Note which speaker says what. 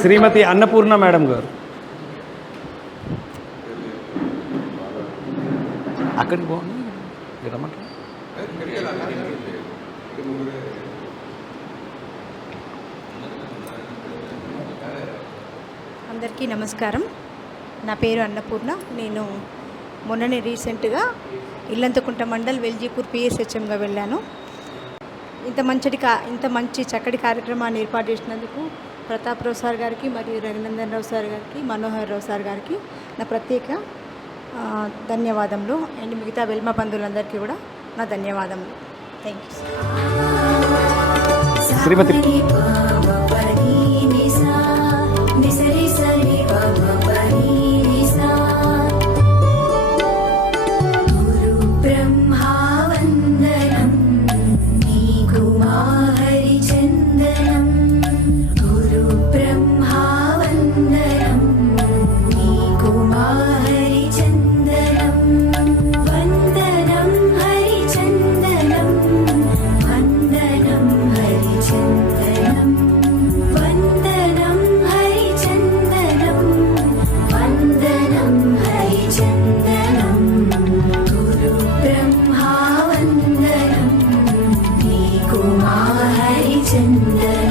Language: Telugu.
Speaker 1: శ్రీమతి అన్నపూర్ణ మేడం గారు. అక్కడికి పోండి.
Speaker 2: అందరికీ నమస్కారం. నా పేరు అన్నపూర్ణ. నేను మొన్ననే రీసెంట్గా ఇల్లంతకుంట మండల్ వెల్జీపూర్ పిఎస్హెచ్ఎంగా వెళ్ళాను. ఇంత మంచిటి కా ఇంత మంచి చక్కటి కార్యక్రమాన్ని ఏర్పాటు చేసినందుకు ప్రతాప్ రావు సార్ గారికి మరియు రఘునందన్ రావు సార్ గారికి మనోహర్ రావు సార్ గారికి నా ప్రత్యేక ధన్యవాదములు. అండ్ మిగతా వెల్మ బంధువులందరికీ కూడా నా ధన్యవాదములు. Thank you
Speaker 1: Shrimati
Speaker 3: महाहरिचन्द्र